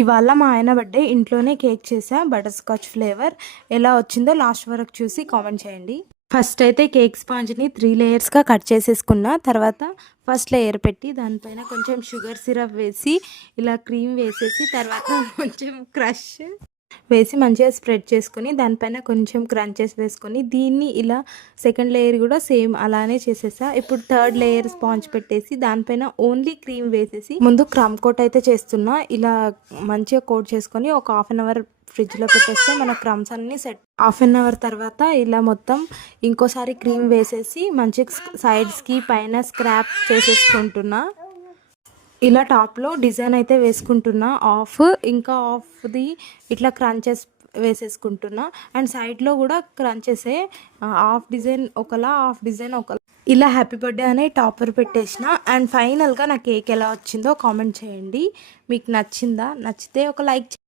ఇవాళ మా ఆయన బర్త్డే ఇంట్లోనే కేక్ చేసా బటర్ స్కాచ్ ఫ్లేవర్. ఎలా వచ్చిందో లాస్ట్ వరకు చూసి కామెంట్ చేయండి. ఫస్ట్ అయితే కేక్ స్పాంజ్ని 3 లేయర్స్గా కట్ చేసేసుకున్నా. తర్వాత ఫస్ట్ లేయర్ పెట్టి దానిపైన కొంచెం షుగర్ సిరప్ వేసి ఇలా క్రీమ్ వేసేసి తర్వాత కొంచెం క్రష్ వేసి మంచిగా స్ప్రెడ్ చేసుకొని దానిపైన కొంచెం క్రంచెస్ వేసుకొని దీన్ని ఇలా సెకండ్ లేయర్ కూడా సేమ్ అలానే చేసేసా. ఇప్పుడు థర్డ్ లేయర్ స్పాంజ్ పెట్టేసి దానిపైన ఓన్లీ క్రీమ్ వేసేసి ముందు క్రమ్ కోట్ అయితే చేస్తున్నా. ఇలా మంచిగా కోట్ చేసుకొని ఒక హాఫ్ అన్ అవర్ ఫ్రిడ్జ్లో పెట్టేస్తే మన క్రమ్స్ అన్నీ సెట్. హాఫ్ అన్ అవర్ తర్వాత ఇలా మొత్తం ఇంకోసారి క్రీమ్ వేసేసి మంచిగా సైడ్స్కి పైన స్క్రాప్ చేసేసుకుంటున్నా. ఇలా టాప్లో డిజైన్ అయితే వేసుకుంటున్నా. ఇంకా హాఫ్ది ఇట్లా క్రంచెస్ వేసేసుకుంటున్నా. అండ్ సైడ్లో కూడా క్రంచెసే, హాఫ్ డిజైన్ ఒకలా హాఫ్ డిజైన్ ఒకలా. ఇలా హ్యాపీ బర్త్డే అనే టాపర్ పెట్టేసిన. అండ్ ఫైనల్గా నా కేక్ ఎలా వచ్చిందో కామెంట్ చేయండి. మీకు నచ్చిందా? నచ్చితే ఒక లైక్